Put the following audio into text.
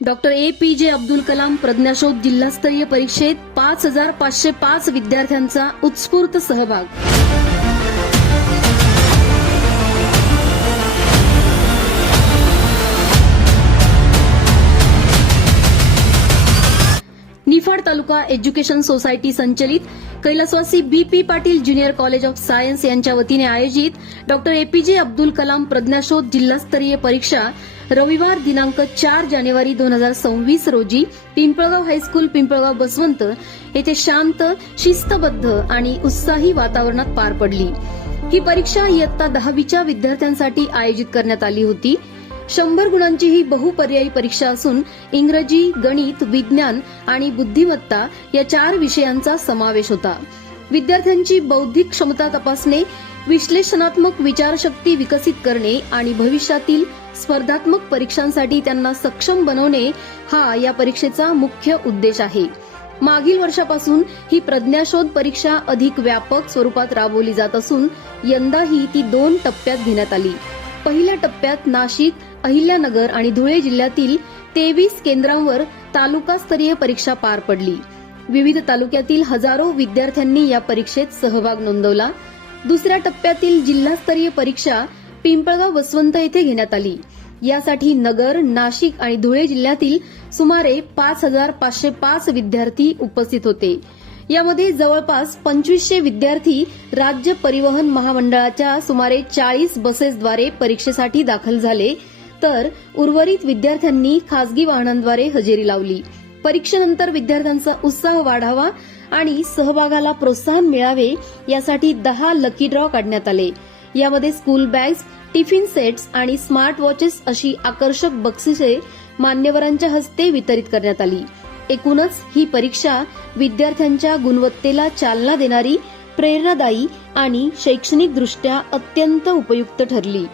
Doctor APJ Abdul Kalam प्रज्ञाशोध जिल्हास्तरीय परीक्षेत 5505 विद्यार्थ्यांचा उत्स्फूर्त सहभाग। निफाड तालुका एज्युकेशन सोसायटी संचलित कैलासवासी BP Patil junior college of science यांच्या वतीने आयोजित डॉक्टर APJ अब्दुल कलाम प्रज्ञाशोध जिल्हास्तरीय परीक्षा रविवार दिनांक 4 जानेवारी 2026 रोजी पिंपळगाव हायस्कूल पिंपळगाव बसवंत येथे शांत, शिस्तबद्ध आणि उत्साही वातावरणात पार पडली। ही परीक्षा इयत्ता 10वीच्या विद्यार्थ्यांसाठी आयोजित करण्यात आली होती। 100 गुणांची ही बहुपर्यायी परीक्षा असून इंग्रजी, गणित, विज्ञान आणि बुद्धिमत्ता या 4 विषयांचा समावेश होता। विद्यार्थ्यांची बौद्धिक क्षमता तपासणे, विश्लेषणात्मक विचारशक्ती विकसित करणे आणि भविष्यातील स्पर्धात्मक परीक्षांसाठी त्यांना सक्षम बनवणे हा या परीक्षेचा मुख्य उद्देश आहे। मागील वर्षापासून ही प्रज्ञाशोध परीक्षा अधिक व्यापक स्वरूपात राबवली जात असून यंदाही ती 2 टप्प्यात घेण्यात आली। पहिल्या टप्प्यात नाशिक, अहिल्यानगर आणि धुळे जिल्ह्यातील 23 केंद्रांवर तालुकास्तरीय परीक्षा पार पडली। विविध तालुक्यातील हजारो विद्यार्थ्यांनी या परीक्षेत सहभाग नोंदवला। दुसऱ्या टप्प्यातील जिल्हास्तरीय परीक्षा पिंपळगाव बसवंत येथे घेण्यात आली। यासाठी नगर, नाशिक आणि धुळे जिल्ह्यातील सुमारे 5505 विद्यार्थी उपस्थित होते। यामध्ये जवळपास 2500 विद्यार्थी राज्य परिवहन महामंडळाच्या सुमारे 40 बसेसद्वारे परीक्षेसाठी दाखल झाले, तर उर्वरित विद्यार्थ्यांनी खासगी वाहनांद्वारे हजेरी लावली। परीक्षेनंतर विद्यार्थ्यांचा उत्साह वाढावा आणि सहभागाला प्रोत्साहन मिळावे यासाठी 10 लकी ड्रॉ काढण्यात आले। यामध्ये स्कूल बॅग्स, टिफिन सेट्स आणि स्मार्ट वॉचेस अशी आकर्षक बक्षिसे मान्यवरांच्या हस्ते वितरित करण्यात आली। एकूणच ही परीक्षा विद्यार्थ्यांच्या गुणवत्तेला चालना देणारी, प्रेरणादायी आणि शैक्षणिकदृष्ट्या अत्यंत उपयुक्त ठरली।